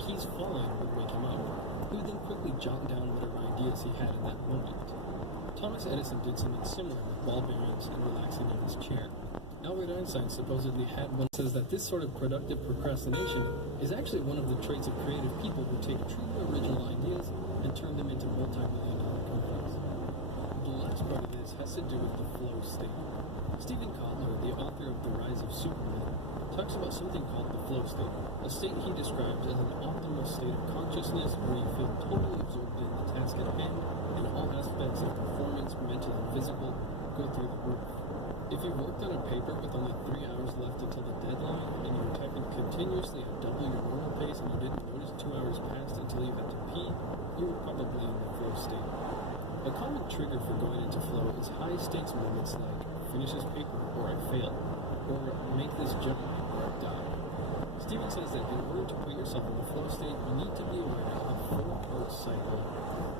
keys falling would wake him up. He would then quickly jot down whatever ideas he had in that moment. Thomas Edison did something similar with ball bearings and relaxing in his chair. Albert Einstein supposedly had one. Says that this sort of productive procrastination is actually one of the traits of creative people who take truly original ideas and turn them into multi-million-dollar companies. The last part of this has to do with the flow state. Stephen Kotler, the author of The Rise of Superman, talks about something called the flow state, a state he describes as an optimal state of consciousness where you feel totally absorbed in the task at hand and all aspects of performance, mental and physical, go through the roof. If you worked on a paper with only 3 hours left until the deadline and you were typing continuously at double your normal pace and you didn't notice 2 hours passed until you had to pee, you were probably in the flow state. A common trigger for going into flow is high-stakes moments like finish this paper or I fail, or make this jump or I die. Stephen says that in order to put yourself in the flow state, you need to be aware of a 4-part cycle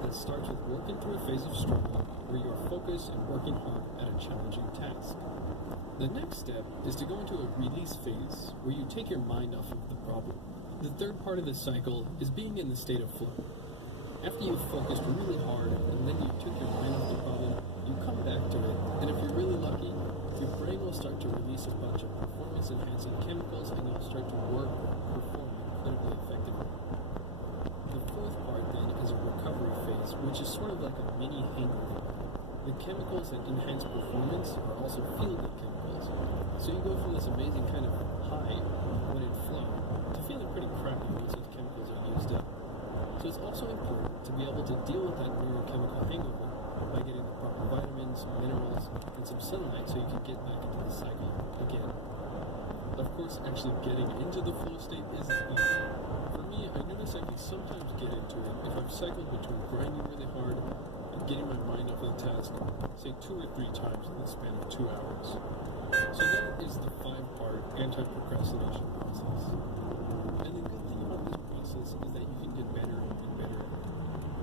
that starts with working through a phase of struggle where you are focused and working hard at a challenging task. The next step is to go into a release phase where you take your mind off of the problem. The third part of this cycle is being in the state of flow. After you've focused really hard and then you took your mind off the problem, you come back to it, and if you're really lucky, your brain will start to release a bunch of performance-enhancing chemicals and you'll start to perform incredibly effectively. The fourth part then is a recovery phase, which is sort of like a mini hangover. The chemicals that enhance performance are also feel-good chemicals, so you go from this amazing kind of high when in flow to feeling pretty crappy once those chemicals are used up. So it's also important to be able to deal with that neurochemical hangover by getting the proper vitamins, minerals, and some sunlight so you can get back into the cycle again. Of course, actually getting into the flow state isn't easy. For me, I notice I can sometimes get into it if I've cycled between grinding really hard and getting my mind off of the task, say 2 or 3 times in the span of 2 hours. So that is the 5-part anti-procrastination process. And the good thing about this process is that you can get better and better.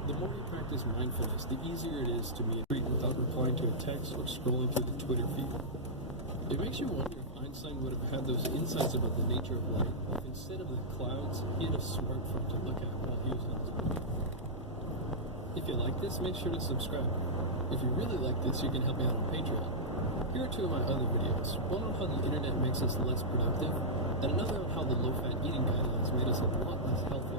The more you practice mindfulness, the easier it is to be without replying to a text or scrolling through the Twitter feed. It makes you wonder if Einstein would have had those insights about the nature of light if instead of the clouds, he had a smartphone to look at while he was on his way. If you like this, make sure to subscribe. If you really like this, you can help me out on Patreon. Here are 2 of my other videos, one on how the internet makes us less productive, and another on how the low-fat eating guidelines made us a lot less healthy.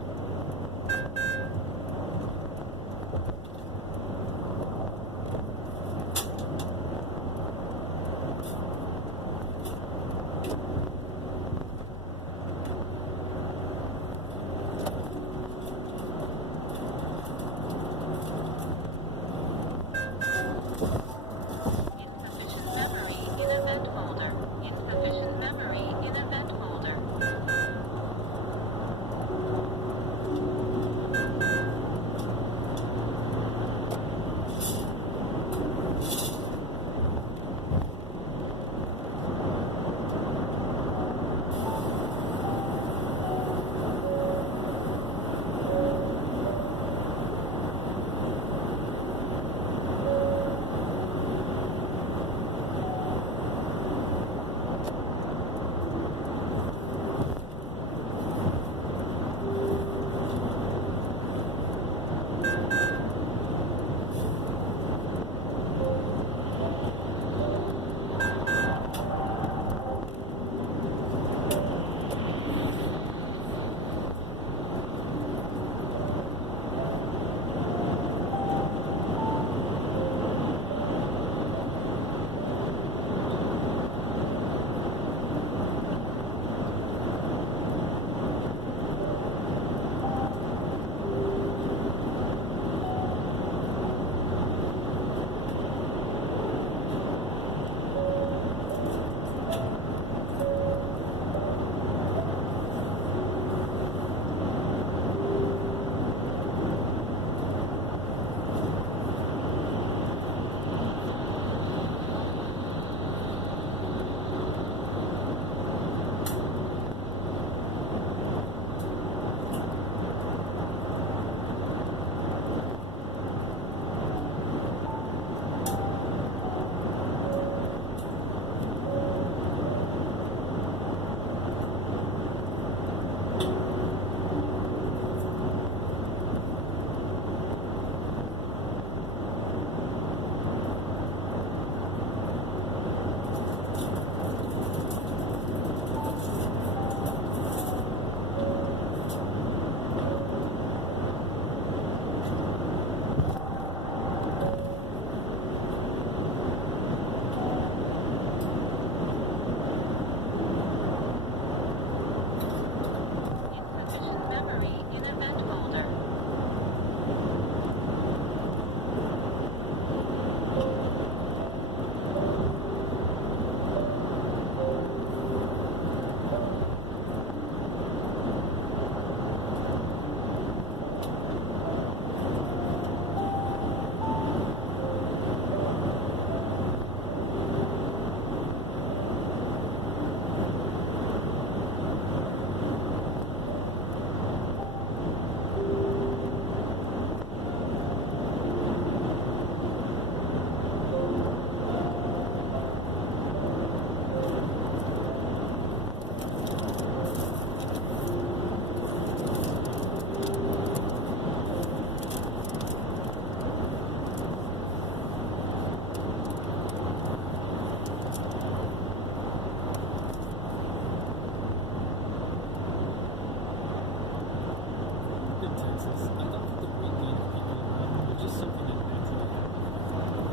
experiences, I thought that the weight gain of people around me was just something that naturally happened.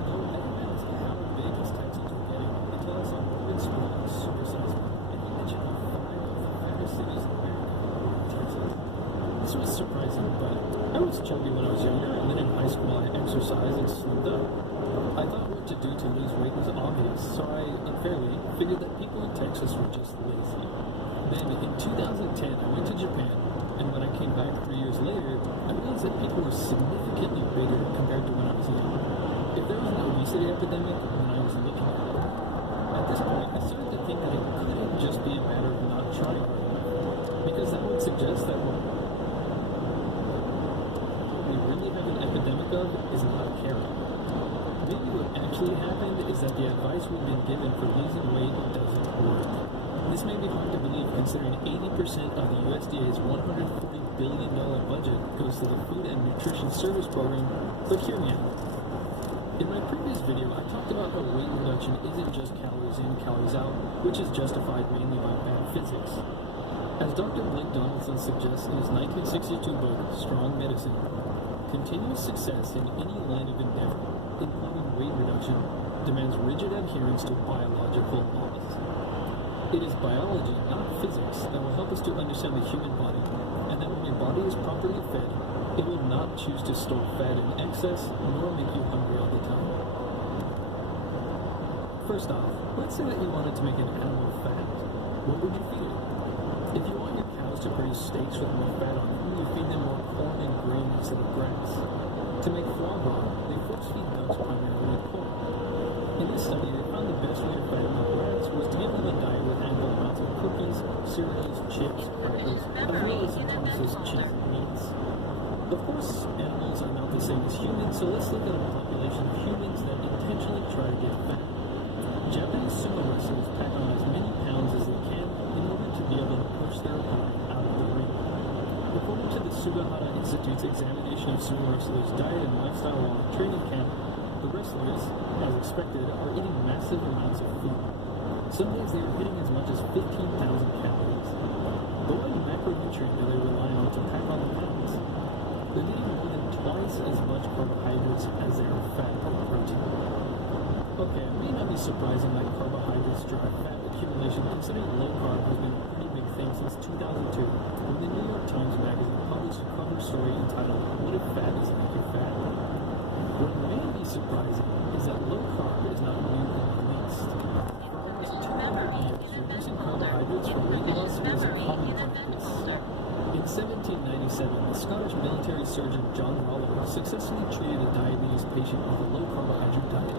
No, I didn't ask how big his Texans were getting until I saw Morgan Spurling's supersized one, and he mentioned how 5 of the fattest cities in America were in Texas. This was surprising, but I was chubby when I was younger, and then in high school I exercised and slimmed up. I thought what to do to lose weight was obvious, so I unfairly figured that people in Texas were just lazy. Then in 2010 I went to Japan, and when I came back 3 years later, I realized that people were significantly bigger compared to when I was young. If there was an obesity epidemic, then I was looking at it. At this point, I started to think that it couldn't just be a matter of not trying hard enough, because that would suggest that what we really have an epidemic of is not caring. Maybe what actually happened is that the advice we've been given for losing weight doesn't work. This may be hard to believe considering 80% of the USDA's $140 billion budget goes to the Food and Nutrition Service Program, but hear me out. In my previous video, I talked about how weight reduction isn't just calories in, calories out, which is justified mainly by bad physics. As Dr. Blake Donaldson suggests in his 1962 book, Strong Medicine, continuous success in any line of endeavor, including weight reduction, demands rigid adherence to biological laws. It is biology, not physics, that will help us to understand the human body, and that when your body is properly fed, it will not choose to store fat in excess, nor make you hungry all the time. First off, let's say that you wanted to make an animal fat. What would you feed it? If you want your cows to produce steaks with more fat on them, you feed them more corn and grain instead of grass. To make foie gras, they force-feed ducks primarily with corn. In this study, they found the best way to fatten up rats was to give them a diet with ample amounts of cookies, cereals, chips, crackers, as well as sometimes those cheese and meats. Of course, animals are not the same as humans, so let's look at a population of humans that intentionally try to get fat. Japanese sumo wrestlers pack on as many pounds as they can in order to be able to push their opponent out of the ring. According to the Sugahara Institute's examination of sumo wrestlers' diet and lifestyle while at training camp, the wrestlers, as expected, are eating massive amounts of food. Some days they are hitting as much as 15,000 calories. But what macronutrient do they rely on to pack on the pounds? They're eating more than twice as much carbohydrates as they are fat or protein. Okay, it may not be surprising that carbohydrates drive fat accumulation, considering low carb has been a pretty big thing since 2002, when the New York Times magazine published a cover story entitled, "What if fat doesn't make you fat?" What may be surprising is that low carb is not new in the least. For almost 200 years, reducing carbohydrates for weight loss was a common practice. In 1797, the Scottish military surgeon John Rollo successfully treated a diabetes patient with a low-carbohydrate diet.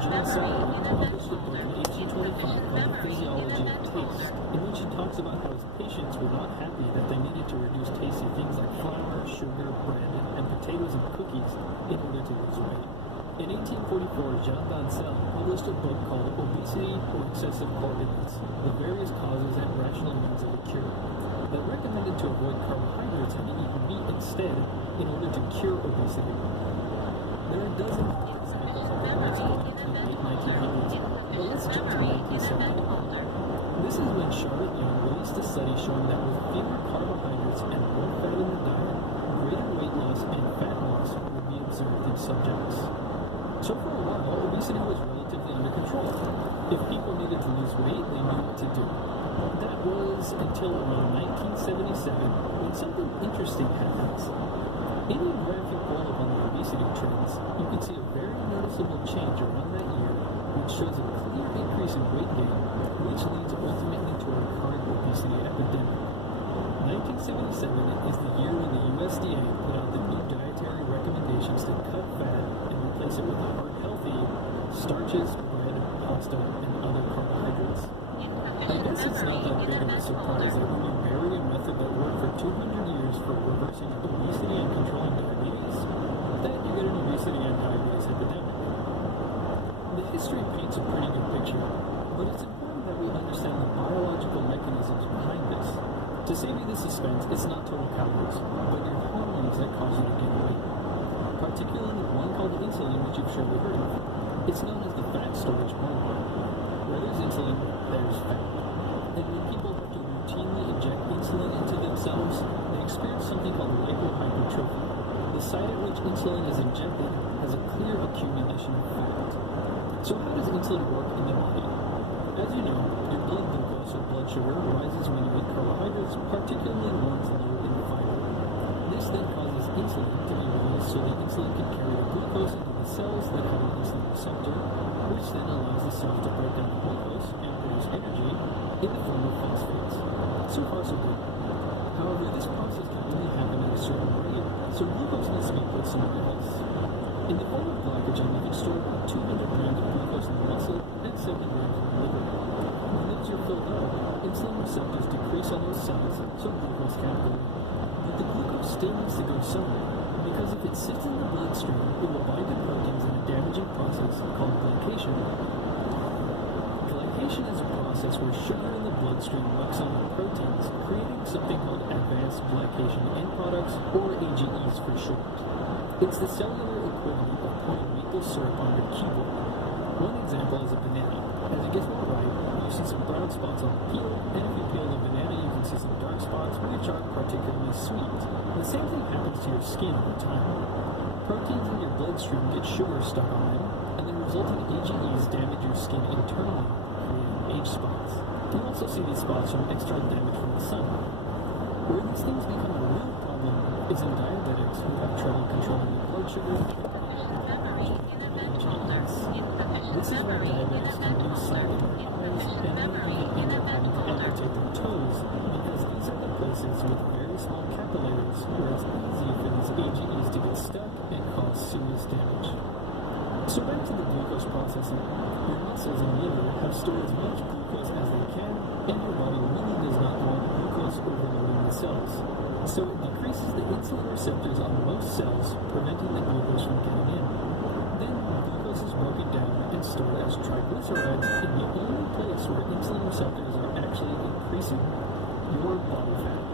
John Sutton published a book in 1825 called The Physiology of Taste, in which he talks about how his patients were not happy that they needed to reduce tasty things like flour, sugar, bread, and potatoes and cookies in order to lose weight. In 1844, Jean Dancel published a book called Obesity or Excessive Corpulence, the Various Causes and Rational Means of a Cure, that recommended to avoid carbohydrates and eat meat instead in order to cure obesity. There are dozens of examples of events in the late 1900s, but let's jump to 1970. This is when Charlotte Young released a study showing that with fewer carbohydrates and more fat in the diet, greater weight loss and fat loss would be observed in subjects. So for a while, obesity was relatively under control. If people needed to lose weight, they knew what to do. That was until around 1977, when something interesting happens. In a graphic roll up on the obesity trends, you can see a very noticeable change around that year, which shows a clear increase in weight gain, which leads ultimately to our current obesity epidemic. 1977 is the year when the USDA put out the new dietary recommendations to cut fat and replace it with the heart healthy starches, bread, pasta, and other carbohydrates. I guess it's not that big of a surprise that when you bury a method that worked for 200 years for reversing obesity and controlling diabetes, that you get an obesity and diabetes epidemic. The history paints a pretty good picture, but it's important that we understand the biological mechanisms behind this. To save you the suspense, it's not total calories, but your hormones that cause you to gain weight. Particularly one called insulin, which you've surely heard of. It's known as the fat storage hormone. Where there's insulin, there's fat. And when people have to routinely inject insulin into themselves, they experience something called lipohydration. insulin is injected has a clear accumulation of fat. So how does insulin work in the body? As you know, your blood glucose or blood sugar rises when you eat carbohydrates, particularly ones low in fiber. This then causes insulin to be released so that insulin can carry the glucose into the cells that have an insulin receptor, which then allows the cells to break down the glucose and produce energy in the form of phosphates. So far, so good. However, this process can only happen at a certain rate, so glucose needs to be put somewhere else. In the form of glycogen, you can store about 200 grams of glucose in the muscle and 70 grams in the liver. When those are filled up, insulin receptors decrease on those cells, so glucose can't go. But the glucose still needs to go somewhere, because if it sits in the bloodstream, it will bind to proteins in a damaging process called glycation. Glycation is a process where sugar in the bloodstream locks on the proteins, creating something called advanced glycation end products, or AGEs for short. It's the cellular equivalent of pouring maple syrup on your keyboard. One example is a banana. As it gets more ripe, you see some brown spots on the peel, and if you peel the banana, you can see some dark spots, which are particularly sweet. The same thing happens to your skin over time. Proteins in your bloodstream get sugar stuck on them, and the resulting AGEs damage your skin internally, creating age spots. You also see these spots from external damage from the sun. Where these things become a real problem is in diabetics who have trouble controlling their blood sugar. This is why diabetics can lose sight of their eyes and even end up having to amputate their toes, because these are the places with very small capillaries where it's easy for these AGEs to get stuck and cause serious damage. So back to the glucose processing. Your muscles and liver have stored as much glucose as they can, and your body really does not want glucose overloading the cells. So it decreases the insulin receptors on most cells, preventing the glucose from getting in. Then glucose is broken down and stored as triglycerides in the only place where insulin receptors are actually increasing, your body fat.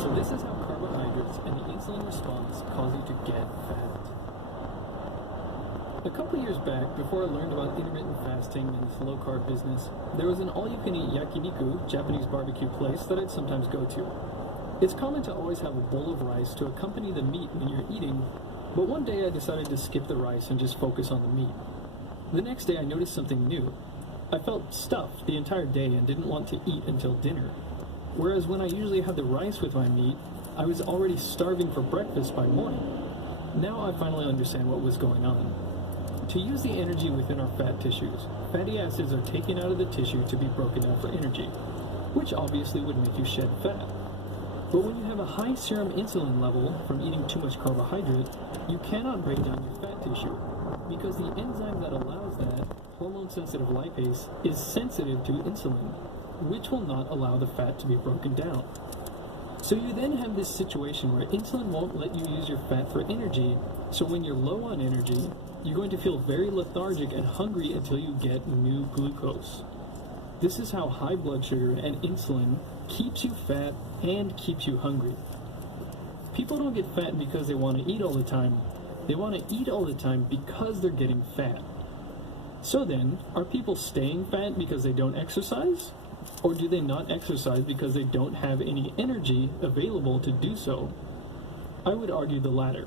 So this is how carbohydrates and the insulin response cause you to get fat. A couple years back, before I learned about intermittent fasting and this low-carb business, there was an all-you-can-eat yakiniku, Japanese barbecue place, that I'd sometimes go to. It's common to always have a bowl of rice to accompany the meat when you're eating, but one day I decided to skip the rice and just focus on the meat. The next day I noticed something new. I felt stuffed the entire day and didn't want to eat until dinner. Whereas when I usually had the rice with my meat, I was already starving for breakfast by morning. Now I finally understand what was going on. To use the energy within our fat tissues, fatty acids are taken out of the tissue to be broken down for energy, which obviously would make you shed fat. But when you have a high serum insulin level from eating too much carbohydrate, you cannot break down your fat tissue, because the enzyme that allows that, hormone-sensitive lipase, is sensitive to insulin, which will not allow the fat to be broken down. So you then have this situation where insulin won't let you use your fat for energy, so when you're low on energy, you're going to feel very lethargic and hungry until you get new glucose. This is how high blood sugar and insulin keeps you fat and keeps you hungry. People don't get fat because they want to eat all the time. They want to eat all the time because they're getting fat. So then, are people staying fat because they don't exercise? Or do they not exercise because they don't have any energy available to do so? I would argue the latter.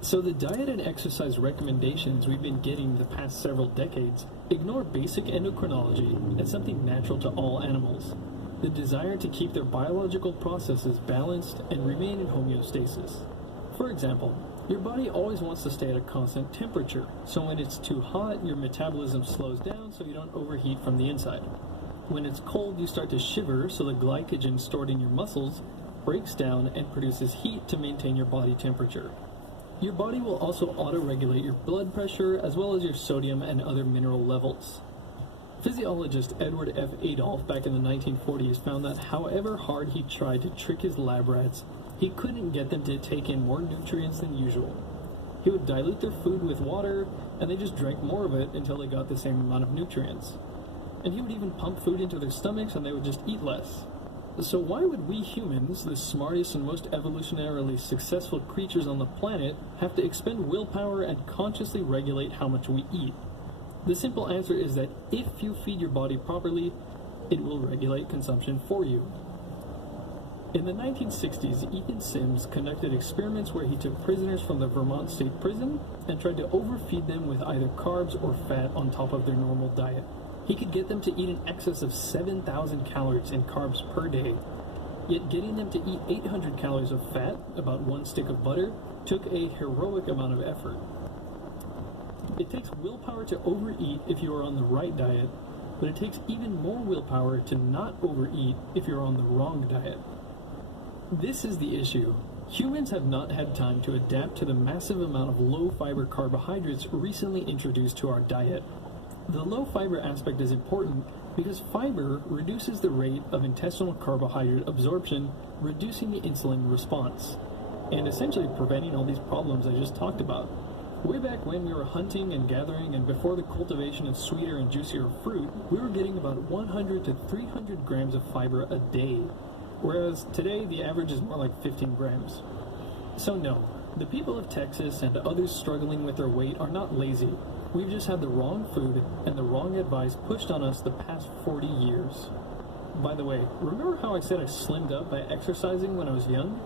So the diet and exercise recommendations we've been getting the past several decades ignore basic endocrinology and something natural to all animals, the desire to keep their biological processes balanced and remain in homeostasis. For example, your body always wants to stay at a constant temperature, so when it's too hot, your metabolism slows down so you don't overheat from the inside. When it's cold, you start to shiver, so the glycogen stored in your muscles breaks down and produces heat to maintain your body temperature. Your body will also auto-regulate your blood pressure as well as your sodium and other mineral levels. Physiologist Edward F. Adolph back in the 1940s found that however hard he tried to trick his lab rats, he couldn't get them to take in more nutrients than usual. He would dilute their food with water, and they just drank more of it until they got the same amount of nutrients. And he would even pump food into their stomachs and they would just eat less. So why would we humans, the smartest and most evolutionarily successful creatures on the planet, have to expend willpower and consciously regulate how much we eat? The simple answer is that if you feed your body properly, it will regulate consumption for you. In the 1960s, Ethan Sims conducted experiments where he took prisoners from the Vermont State Prison and tried to overfeed them with either carbs or fat on top of their normal diet. He could get them to eat in excess of 7,000 calories in carbs per day, yet getting them to eat 800 calories of fat, about one stick of butter, took a heroic amount of effort. It takes willpower to overeat if you are on the right diet, but it takes even more willpower to not overeat if you're on the wrong diet. This is the issue. Humans have not had time to adapt to the massive amount of low-fiber carbohydrates recently introduced to our diet. The low-fiber aspect is important because fiber reduces the rate of intestinal carbohydrate absorption, reducing the insulin response, and essentially preventing all these problems I just talked about. Way back when we were hunting and gathering and before the cultivation of sweeter and juicier fruit, we were getting about 100 to 300 grams of fiber a day, whereas today the average is more like 15 grams. So no, the people of Texas and others struggling with their weight are not lazy. We've just had the wrong food and the wrong advice pushed on us the past 40 years. By the way, remember how I said I slimmed up by exercising when I was young?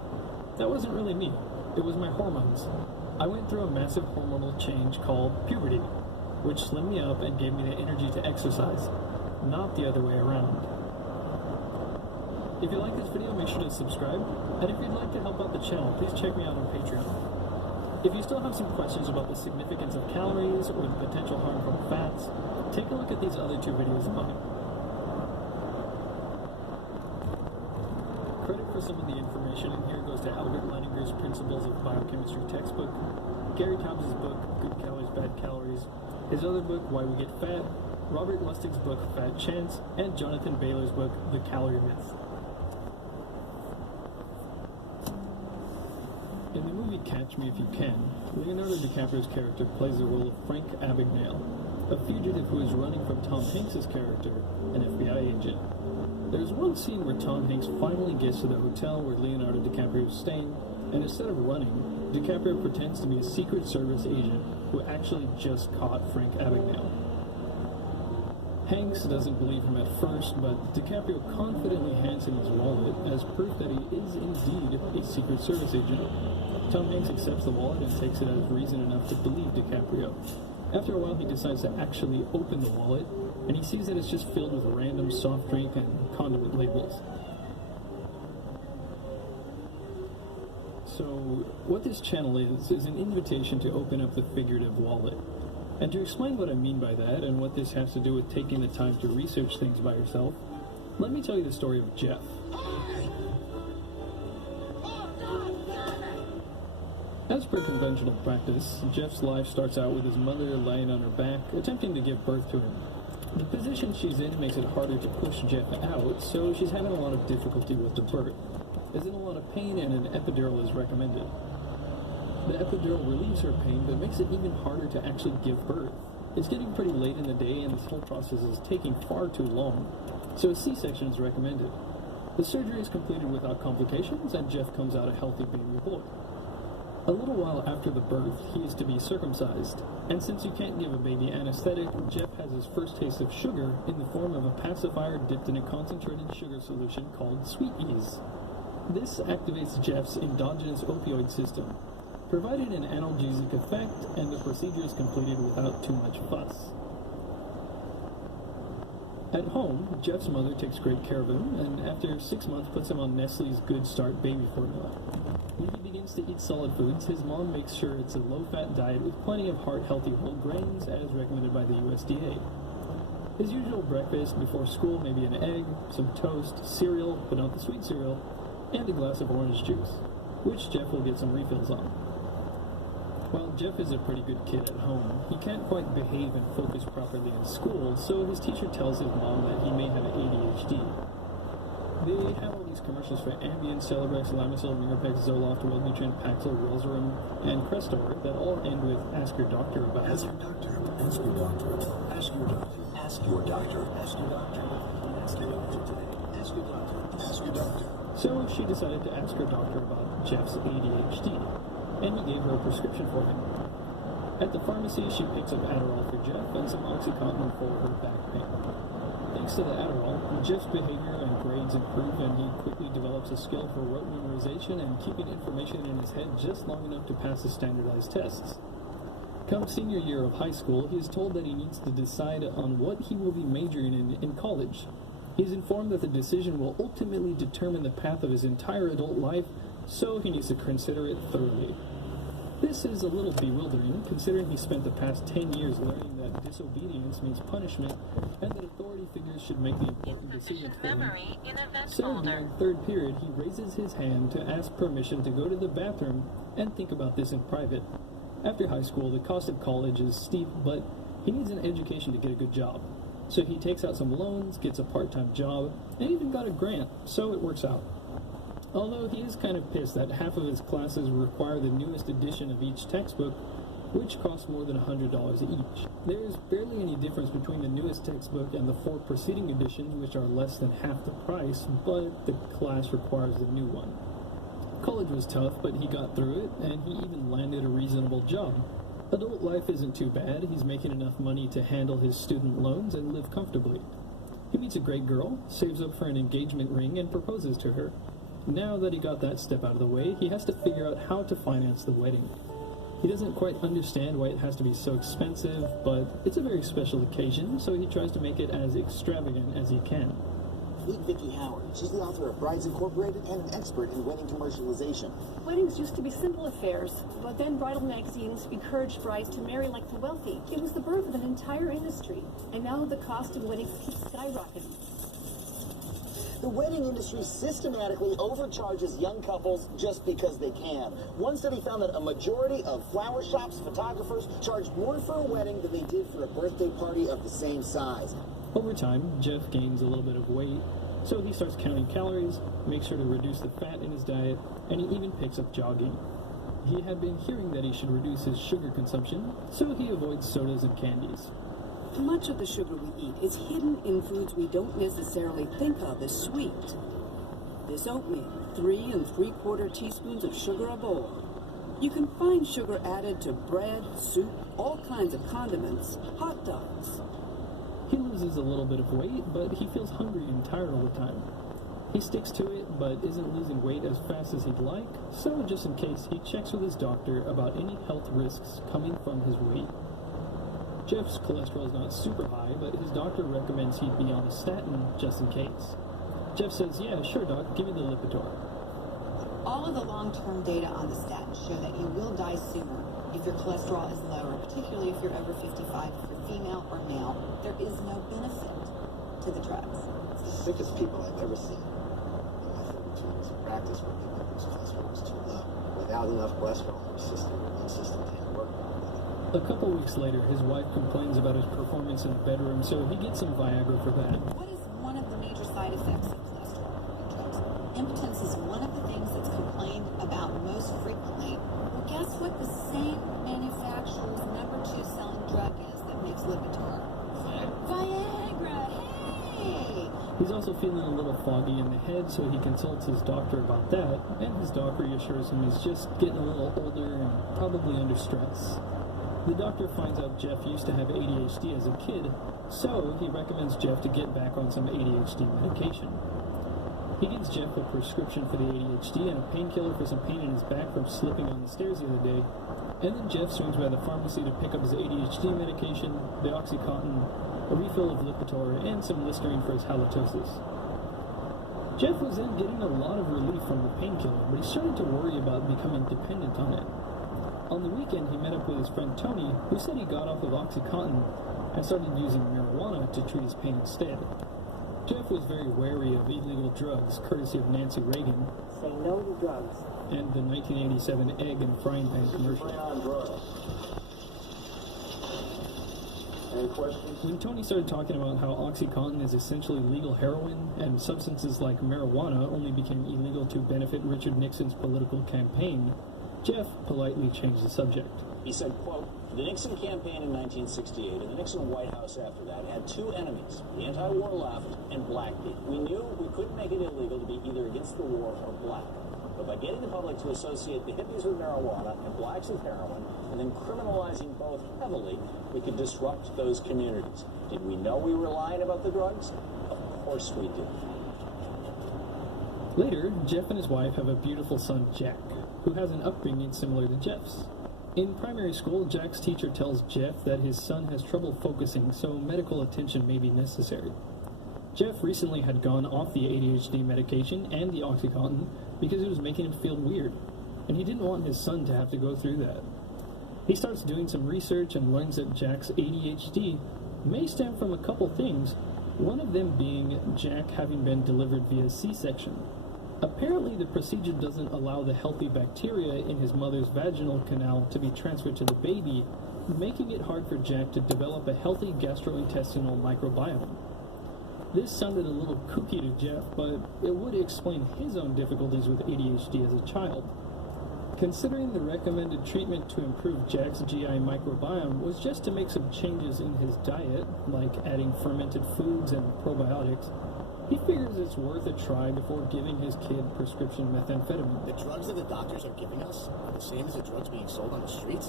That wasn't really me. It was my hormones. I went through a massive hormonal change called puberty, which slimmed me up and gave me the energy to exercise, not the other way around. If you like this video, make sure to subscribe, and if you'd like to help out the channel, please check me out on Patreon. If you still have some questions about the significance of calories or the potential harm from fats, take a look at these other two videos above. Credit for some of the information in here goes to Albert Leininger's Principles of Biochemistry textbook, Gary Taubes' book, Good Calories, Bad Calories, his other book, Why We Get Fat, Robert Lustig's book, Fat Chance, and Jonathan Baylor's book, The Calorie Myth. In the movie Catch Me If You Can, Leonardo DiCaprio's character plays the role of Frank Abagnale, a fugitive who is running from Tom Hanks' character, an FBI agent. There's one scene where Tom Hanks finally gets to the hotel where Leonardo DiCaprio is staying, and instead of running, DiCaprio pretends to be a Secret Service agent who actually just caught Frank Abagnale. Hanks doesn't believe him at first, but DiCaprio confidently hands him his wallet as proof that he is indeed a Secret Service agent. Tom Hanks accepts the wallet and takes it as reason enough to believe DiCaprio. After a while, he decides to actually open the wallet, and he sees that it's just filled with random soft drink and condiment labels. So, what this channel is an invitation to open up the figurative wallet. And to explain what I mean by that, and what this has to do with taking the time to research things by yourself, let me tell you the story of Jeff. As per conventional practice, Jeff's life starts out with his mother lying on her back, attempting to give birth to him. The position she's in makes it harder to push Jeff out, so she's having a lot of difficulty with the birth. Is in a lot of pain, and an epidural is recommended. The epidural relieves her pain, but makes it even harder to actually give birth. It's getting pretty late in the day, and this whole process is taking far too long, so a C-section is recommended. The surgery is completed without complications, and Jeff comes out a healthy baby boy. A little while after the birth, he is to be circumcised, and since you can't give a baby anesthetic, Jeff has his first taste of sugar in the form of a pacifier dipped in a concentrated sugar solution called Sweet Ease. This activates Jeff's endogenous opioid system, providing an analgesic effect, and the procedure is completed without too much fuss. At home, Jeff's mother takes great care of him, and after 6 months puts him on Nestle's Good Start baby formula. When he begins to eat solid foods, his mom makes sure it's a low-fat diet with plenty of heart-healthy whole grains, as recommended by the USDA. His usual breakfast before school may be an egg, some toast, cereal, but not the sweet cereal, and a glass of orange juice, which Jeff will get some refills on. While Jeff is a pretty good kid at home, he can't quite behave and focus properly in school, so his teacher tells his mom that he may have ADHD. They have all these commercials for Ambien, Celebrex, Lamisil, Mirapex, Zoloft, Wellnutrin, Paxil, Rosarum, and Crestor that all end with "Ask your doctor about." Ask your doctor. Ask your doctor. Ask your doctor. Ask your doctor. Ask your doctor. Ask your doctor today. Ask your doctor. Ask your doctor. So she decided to ask her doctor about Jeff's ADHD, and he gave her a prescription for him. At the pharmacy, she picks up Adderall for Jeff and some Oxycontin for her back pain. Thanks to the Adderall, Jeff's behavior and grades improve, and he quickly develops a skill for rote memorization and keeping information in his head just long enough to pass the standardized tests. Come senior year of high school, he is told that he needs to decide on what he will be majoring in college. He is informed that the decision will ultimately determine the path of his entire adult life, so he needs to consider it thoroughly. This is a little bewildering, considering he spent the past 10 years learning that disobedience means punishment, and that authority figures should make the important decisions for him. So during third period, he raises his hand to ask permission to go to the bathroom and think about this in private. After high school, the cost of college is steep, but he needs an education to get a good job. So he takes out some loans, gets a part-time job, and even got a grant, so it works out. Although he is kind of pissed that half of his classes require the newest edition of each textbook, which costs more than $100 each. There is barely any difference between the newest textbook and the 4 preceding editions, which are less than half the price, but the class requires the new one. College was tough, but he got through it, and he even landed a reasonable job. Adult life isn't too bad. He's making enough money to handle his student loans and live comfortably. He meets a great girl, saves up for an engagement ring, and proposes to her. Now that he got that step out of the way, he has to figure out how to finance the wedding. He doesn't quite understand why it has to be so expensive, but it's a very special occasion, so he tries to make it as extravagant as he can. Meet Vicki Howard. She's the author of Brides Incorporated and an expert in wedding commercialization. Weddings used to be simple affairs, but then bridal magazines encouraged brides to marry like the wealthy. It was the birth of an entire industry, and now the cost of weddings keeps skyrocketing. The wedding industry systematically overcharges young couples just because they can. One study found that a majority of flower shops, photographers, charged more for a wedding than they did for a birthday party of the same size. Over time, Jeff gains a little bit of weight, so he starts counting calories, makes sure to reduce the fat in his diet, and he even picks up jogging. He had been hearing that he should reduce his sugar consumption, so he avoids sodas and candies. Much of the sugar we eat is hidden in foods we don't necessarily think of as sweet. This oatmeal, 3 3/4 teaspoons of sugar a bowl. You can find sugar added to bread, soup, all kinds of condiments, hot dogs. He loses a little bit of weight, but he feels hungry and tired all the time. He sticks to it, but isn't losing weight as fast as he'd like, so just in case, he checks with his doctor about any health risks coming from his weight. Jeff's cholesterol is not super high, but his doctor recommends he be on a statin just in case. Jeff says, yeah, sure doc, give me the Lipitor. All of the long-term data on the statin show that you will die sooner if your cholesterol is lower, particularly if you're over 55, if you're female or male. There is no benefit to the drugs. It's the sickest people I've ever seen. In my 32 years of practice with people whose cholesterol was too low. Without enough cholesterol, their immune system can't work properly. A couple weeks later, his wife complains about his performance in the bedroom, so he gets some Viagra for that. What is one of the major side effects of cholesterol-lowering drugs? Impotence is one of the things that's complained about most frequently. Well, guess what the same manufacturer's number 2 selling drug is that makes Lipitor? Viagra! Hey! He's also feeling a little foggy in the head, so he consults his doctor about that, and his doctor reassures him he's just getting a little older and probably under stress. The doctor finds out Jeff used to have ADHD as a kid, so he recommends Jeff to get back on some ADHD medication. He gives Jeff a prescription for the ADHD and a painkiller for some pain in his back from slipping on the stairs the other day, and then Jeff swings by the pharmacy to pick up his ADHD medication, the Oxycontin, a refill of Lipitor, and some Listerine for his halitosis. Jeff was then getting a lot of relief from the painkiller, but he started to worry about becoming dependent on it. On the weekend, he met up with his friend Tony, who said he got off of Oxycontin and started using marijuana to treat his pain instead. Jeff was very wary of illegal drugs, courtesy of Nancy Reagan, Say no to drugs. and the 1987 egg and frying pan commercial. Any questions? When Tony started talking about how Oxycontin is essentially legal heroin, and substances like marijuana only became illegal to benefit Richard Nixon's political campaign, Jeff politely changed the subject. He said, quote, the Nixon campaign in 1968 and the Nixon White House after that had 2 enemies, the anti-war left and black people. We knew we couldn't make it illegal to be either against the war or black. But by getting the public to associate the hippies with marijuana and blacks with heroin, and then criminalizing both heavily, we could disrupt those communities. Did we know we were lying about the drugs? or sweet deal. Later, Jeff and his wife have a beautiful son, Jack, who has an upbringing similar to Jeff's. In primary school, Jack's teacher tells Jeff that his son has trouble focusing, so medical attention may be necessary. Jeff recently had gone off the ADHD medication and the Oxycontin because it was making him feel weird, and he didn't want his son to have to go through that. He starts doing some research and learns that Jack's ADHD may stem from a couple things, one of them being Jack having been delivered via C-section. Apparently, the procedure doesn't allow the healthy bacteria in his mother's vaginal canal to be transferred to the baby, making it hard for Jack to develop a healthy gastrointestinal microbiome. This sounded a little kooky to Jeff, but it would explain his own difficulties with ADHD as a child. Considering the recommended treatment to improve Jack's GI microbiome was just to make some changes in his diet, like adding fermented foods and probiotics, he figures it's worth a try before giving his kid prescription methamphetamine. The drugs that the doctors are giving us are the same as the drugs being sold on the streets.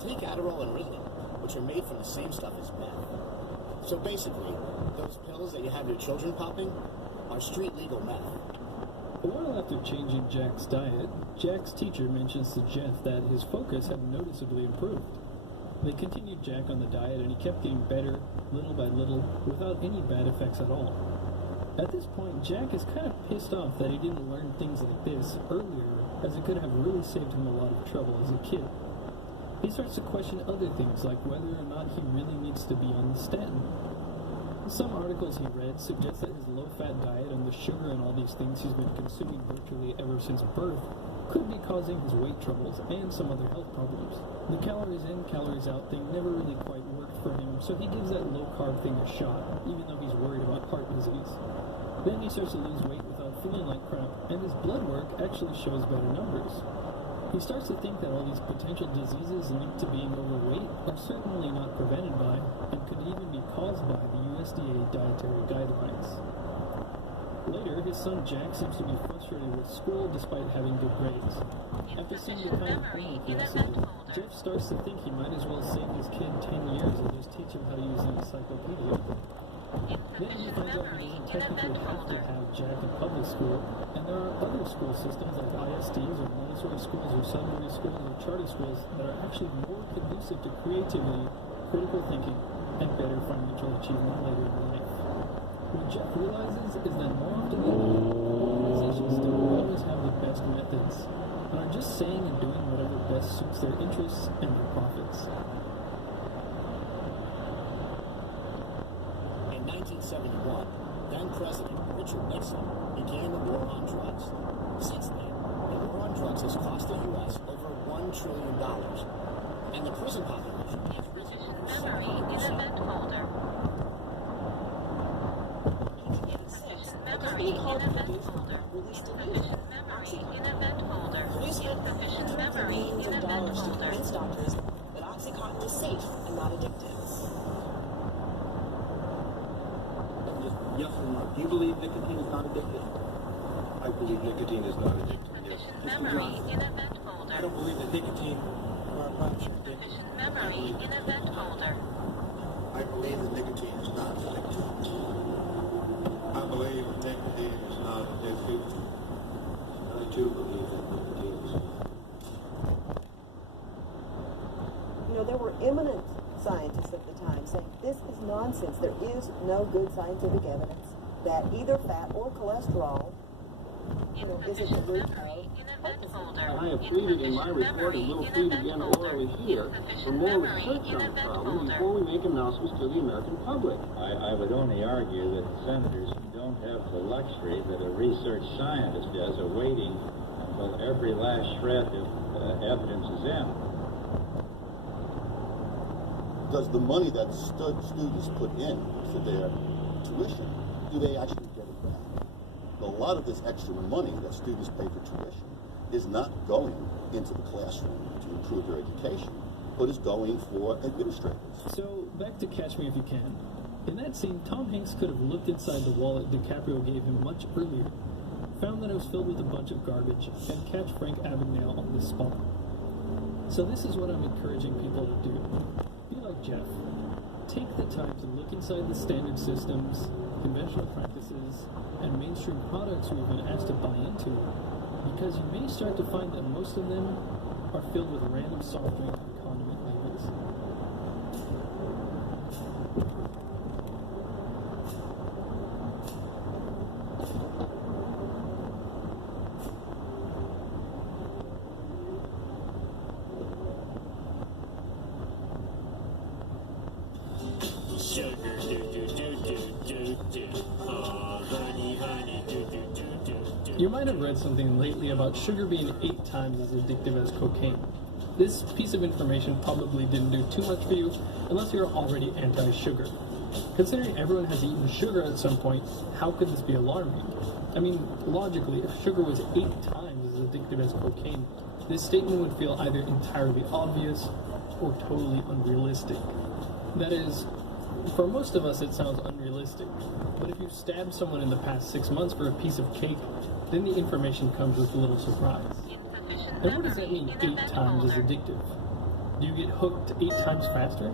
Take Adderall and Ritalin, which are made from the same stuff as meth. So basically, those pills that you have your children popping are street legal meth. A while after changing Jack's diet, Jack's teacher mentions to Jeff that his focus had noticeably improved. They continued Jack on the diet and he kept getting better, little by little, without any bad effects at all. At this point, Jack is kind of pissed off that he didn't learn things like this earlier, as it could have really saved him a lot of trouble as a kid. He starts to question other things, like whether or not he really needs to be on the statin. Some articles he read suggest that his low-fat diet and the sugar and all these things he's been consuming virtually ever since birth could be causing his weight troubles and some other health problems. The calories in, calories out thing never really quite worked for him, so he gives that low-carb thing a shot, even though he's worried about heart disease. Then he starts to lose weight without feeling like crap, and his blood work actually shows better numbers. He starts to think that all these potential diseases linked to being overweight are certainly not prevented by, and could even be caused by, the USDA dietary guidelines. Later, his son Jack seems to be frustrated with school despite having good grades. After seeing the kind of homework he has to do, Jeff starts to think he might as well save his kid 10 years and just teach him how to use an encyclopedia. Then he finds out he doesn't technically have to have Jack in public school, and there are other school systems like ISDs or Montessori schools or Sudbury schools or charter schools that are actually more conducive to creativity, critical thinking, and better financial achievement later in life. What Jeff realizes is that more often than not, organizations don't always have the best methods, and are just saying and doing whatever best suits their interests and their profits. In 1971, then-President Richard Nixon began the war on drugs. Since then, the war on drugs has cost the U.S. over $1 trillion, and the prison population has risen over 70%. A company called Bethpage released a new Oxycontin. Police spent millions of dollars to convince doctors that Oxycontin was safe and not addictive. Yes or no? Do you believe nicotine is not addictive? I believe nicotine is not addictive, yes. Mr. Johnson, I don't believe that nicotine products are addictive. I believe that nicotine is not addictive. I believe that nicotine is not addictive. I do believe that nicotine is not. You know, there were eminent scientists at the time saying this is nonsense. There is no good scientific evidence that either fat or cholesterol, isn't the root of heart disease. I have pleaded in my report and will plead again orally here for more research on the problem before we make announcements to the American public. I would only argue that the senators don't have the luxury that a research scientist has of waiting until every last shred of evidence is in. Does the money that students put in to their tuition, do they actually get it back? A lot of this extra money that students pay for tuition is not going into the classroom to improve their education, but is going for administrators. So, back to Catch Me If You Can. In that scene, Tom Hanks could have looked inside the wallet DiCaprio gave him much earlier, found that it was filled with a bunch of garbage, and catch Frank Abagnale on the spot. So this is what I'm encouraging people to do. Be like Jeff. Take the time to look inside the standard systems, conventional practices and mainstream products we've been asked to buy into, because you may start to find that most of them are filled with random soft drink and condiment labels. You might have read something lately about sugar being 8 times as addictive as cocaine. This piece of information probably didn't do too much for you unless you're already anti-sugar. Considering everyone has eaten sugar at some point, how could this be alarming? I mean, logically, if sugar was 8 times as addictive as cocaine, this statement would feel either entirely obvious or totally unrealistic. That is, for most of us it sounds unrealistic, but if you stabbed someone in the past 6 months for a piece of cake, then the information comes with little surprise. And what does that mean, 8 times as addictive? Do you get hooked 8 times faster?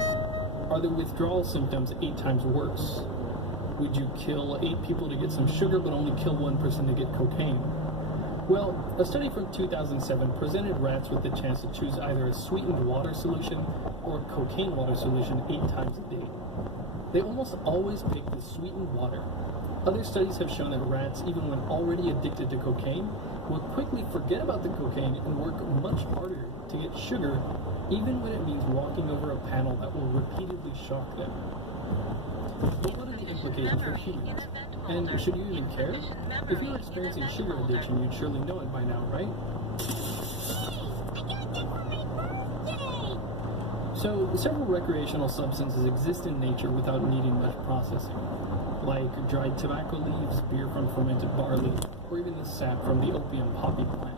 Are the withdrawal symptoms 8 times worse? Would you kill 8 people to get some sugar but only kill 1 person to get cocaine? Well, a study from 2007 presented rats with the chance to choose either a sweetened water solution or a cocaine water solution 8 times a day. They almost always picked the sweetened water. Other studies have shown that rats, even when already addicted to cocaine, will quickly forget about the cocaine and work much harder to get sugar, even when it means walking over a panel that will repeatedly shock them. But what are the implications for humans? And should you even care? If you're experiencing sugar addiction, you'd surely know it by now, right? So, several recreational substances exist in nature without needing much processing, like dried tobacco leaves, beer from fermented barley, or even the sap from the opium poppy plant.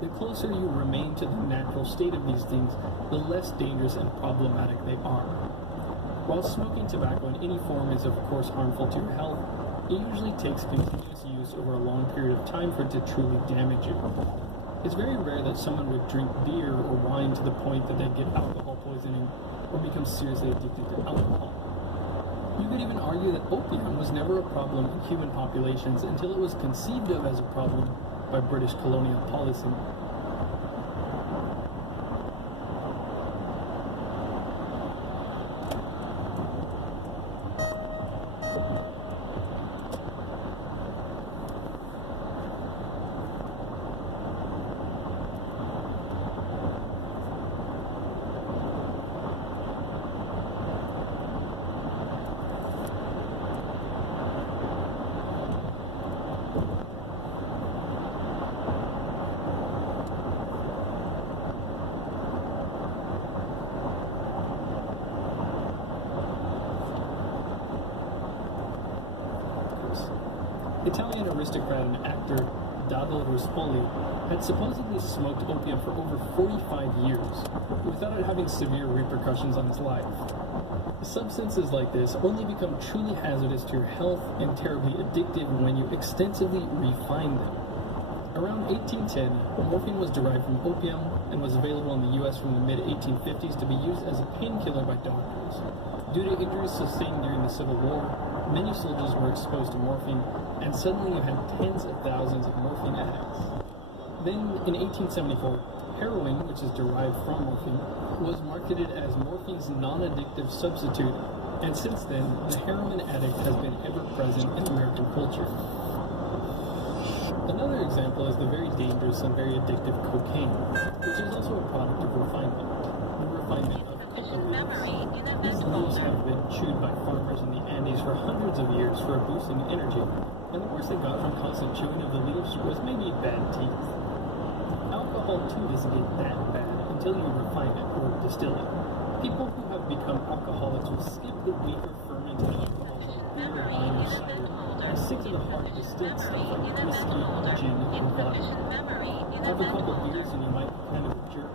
The closer you remain to the natural state of these things, the less dangerous and problematic they are. While smoking tobacco in any form is of course harmful to your health, it usually takes continuous use over a long period of time for it to truly damage you. It's very rare that someone would drink beer or wine to the point that they get alcohol poisoning or become seriously addicted to alcohol. You could even argue that opium was never a problem in human populations until it was conceived of as a problem by British colonial policy. Italian aristocrat and actor Dado Ruspoli had supposedly smoked opium for over 45 years without it having severe repercussions on his life. Substances like this only become truly hazardous to your health and terribly addictive when you extensively refine them. Around 1810, morphine was derived from opium and was available in the US from the mid-1850s to be used as a painkiller by doctors. Due to injuries sustained during the Civil War, many soldiers were exposed to morphine, and suddenly you had tens of thousands of morphine addicts. Then, in 1874, heroin, which is derived from morphine, was marketed as morphine's non-addictive substitute, and since then, the heroin addict has been ever present in American culture. Another example is the very dangerous and very addictive cocaine, which is also a product of refinement. The refinement of coca leaves. These leaves have been chewed by farmers in the Andes for hundreds of years for a boost in energy, and the worst they got from constant chewing of the leaves was maybe bad teeth. Alcohol too doesn't get that bad until you refine it or distill it. People who have become alcoholics will skip the weaker fermented alcohols like beer, wine, or cider, and stick to the hard distilled stuff like whiskey, gin, and vodka. Have a couple beers and you might be kind of a jerk,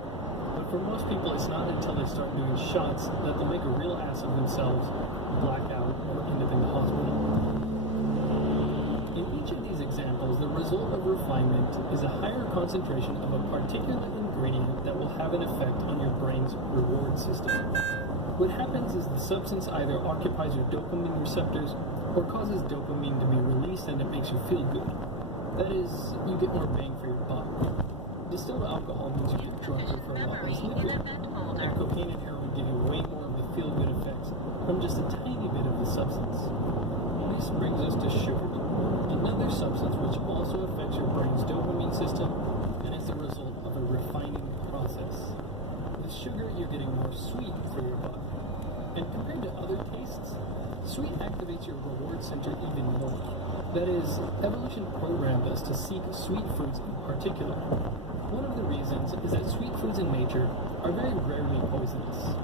but for most people it's not until they start doing shots that they'll make a real ass of themselves, black out, or end up in the hospital. In each of these examples, the result of refinement is a higher concentration of a particular ingredient that will have an effect on your brain's reward system. What happens is the substance either occupies your dopamine receptors or causes dopamine to be released and it makes you feel good. That is, you get more bang for your buck. Distilled alcohol means you get drunker for a lot less liquid, and cocaine and heroin give you way more of the feel-good effects from just a tiny bit of the substance. This brings us to sugar, another substance which also affects your brain's dopamine system and is the result of a refining process. With sugar, you're getting more sweet for your buck. And compared to other tastes, sweet activates your reward center even more. That is, evolution programmed us to seek sweet foods in particular. One of the reasons is that sweet foods in nature are very rarely poisonous.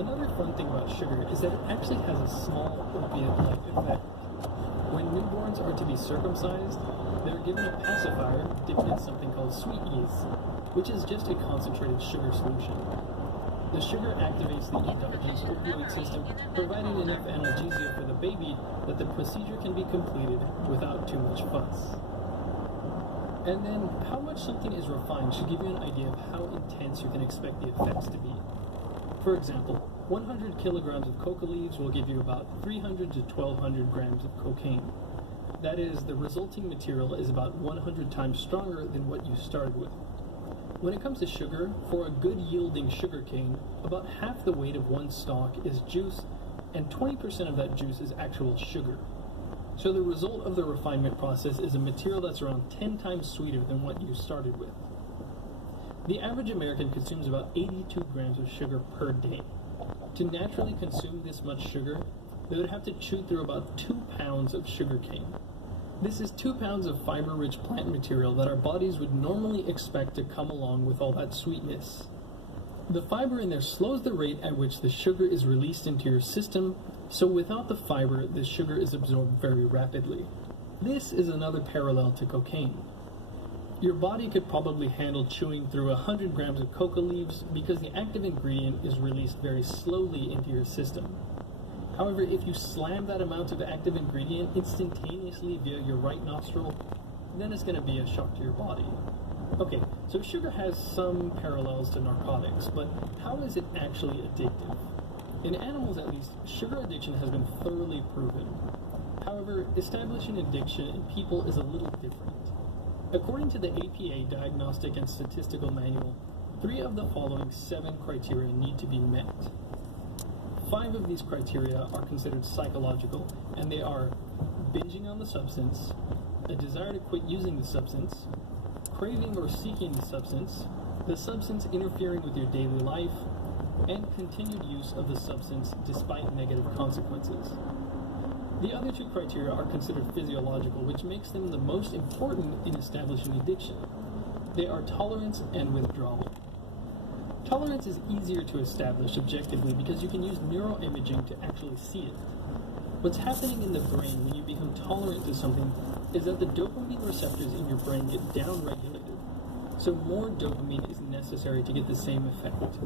Another fun thing about sugar is that it actually has a small opiate-like effect. When newborns are to be circumcised, they're given a pacifier dipped in something called sweet yeast, which is just a concentrated sugar solution. The sugar activates the endogenous opioid system, providing enough analgesia for the baby that the procedure can be completed without too much fuss. And then, how much something is refined should give you an idea of how intense you can expect the effects to be. For example, 100 kilograms of coca leaves will give you about 300 to 1,200 grams of cocaine. That is, the resulting material is about 100 times stronger than what you started with. When it comes to sugar, for a good yielding sugar cane, about half the weight of one stalk is juice, and 20% of that juice is actual sugar. So the result of the refinement process is a material that's around 10 times sweeter than what you started with. The average American consumes about 82 grams of sugar per day. To naturally consume this much sugar, they would have to chew through about 2 pounds of sugar cane. This is 2 pounds of fiber-rich plant material that our bodies would normally expect to come along with all that sweetness. The fiber in there slows the rate at which the sugar is released into your system, so without the fiber, the sugar is absorbed very rapidly. This is another parallel to cocaine. Your body could probably handle chewing through 100 grams of coca leaves because the active ingredient is released very slowly into your system. However, if you slam that amount of active ingredient instantaneously via your right nostril, then it's going to be a shock to your body. Okay, so sugar has some parallels to narcotics, but how is it actually addictive? In animals at least, sugar addiction has been thoroughly proven. However, establishing addiction in people is a little different. According to the APA Diagnostic and Statistical Manual, 3 of the following 7 criteria need to be met. 5 of these criteria are considered psychological, and they are binging on the substance, a desire to quit using the substance, craving or seeking the substance interfering with your daily life, and continued use of the substance despite negative consequences. The other 2 criteria are considered physiological, which makes them the most important in establishing addiction. They are tolerance and withdrawal. Tolerance is easier to establish objectively because you can use neuroimaging to actually see it. What's happening in the brain when you become tolerant to something is that the dopamine receptors in your brain get downregulated. So more dopamine is necessary to get the same effect.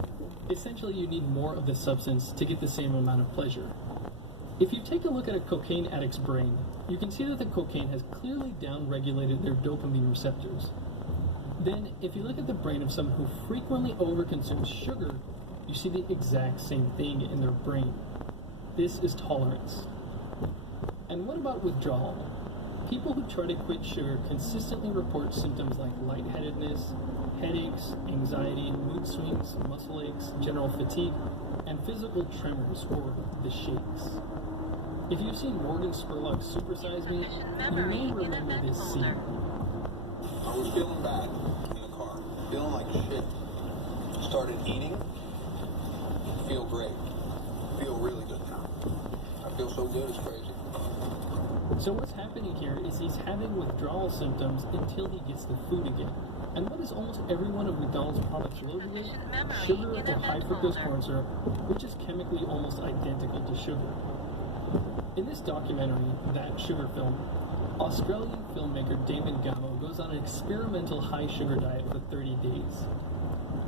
Essentially, you need more of the substance to get the same amount of pleasure. If you take a look at a cocaine addict's brain, you can see that the cocaine has clearly downregulated their dopamine receptors. Then, if you look at the brain of someone who frequently overconsumes sugar, you see the exact same thing in their brain. This is tolerance. And what about withdrawal? People who try to quit sugar consistently report symptoms like lightheadedness, headaches, anxiety, mood swings, muscle aches, general fatigue, and physical tremors, or the shakes. If you've seen Morgan Spurlock's Super Size Me, you may remember this scene. I was feeling bad in the car, feeling like shit. Started eating, feel great. Feel really good now. I feel so good, it's crazy. So what's happening here is he's having withdrawal symptoms until he gets the food again. And what is almost every one of McDonald's products loaded with? Sugar or high fructose corn syrup, which is chemically almost identical to sugar. In this documentary, That Sugar Film, Australian filmmaker David Gamo goes on an experimental high sugar diet for 30 days.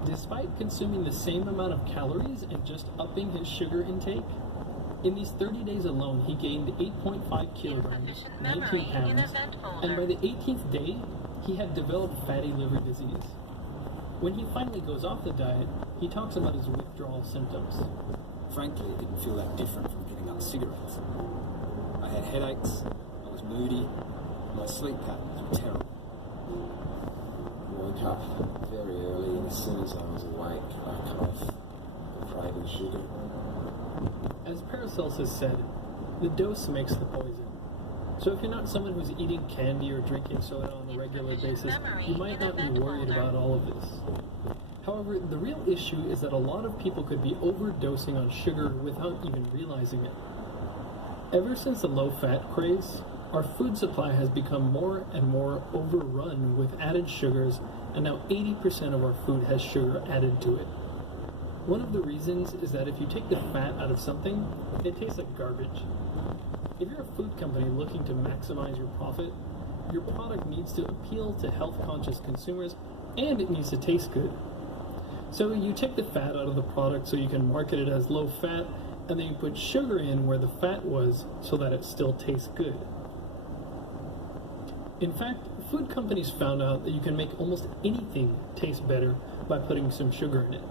Despite consuming the same amount of calories and just upping his sugar intake, in these 30 days alone, he gained 8.5 kilograms, 19 pounds, and by the 18th day, he had developed fatty liver disease. When he finally goes off the diet, he talks about his withdrawal symptoms. Frankly, it didn't feel that different from giving up cigarettes. had headaches, I was moody, my sleep patterns were terrible. Woke up very early, and as soon as I was awake, I coughed, craving sugar. As Paracelsus said, the dose makes the poison. So if you're not someone who's eating candy or drinking soda on a regular basis, you might not be worried about all of this. However, the real issue is that a lot of people could be overdosing on sugar without even realizing it. Ever since the low-fat craze, our food supply has become more and more overrun with added sugars, and now 80% of our food has sugar added to it. One of the reasons is that if you take the fat out of something, it tastes like garbage. If you're a food company looking to maximize your profit, your product needs to appeal to health-conscious consumers, and it needs to taste good. So you take the fat out of the product so you can market it as low-fat, and then you put sugar in where the fat was so that it still tastes good. In fact, food companies found out that you can make almost anything taste better by putting some sugar in it.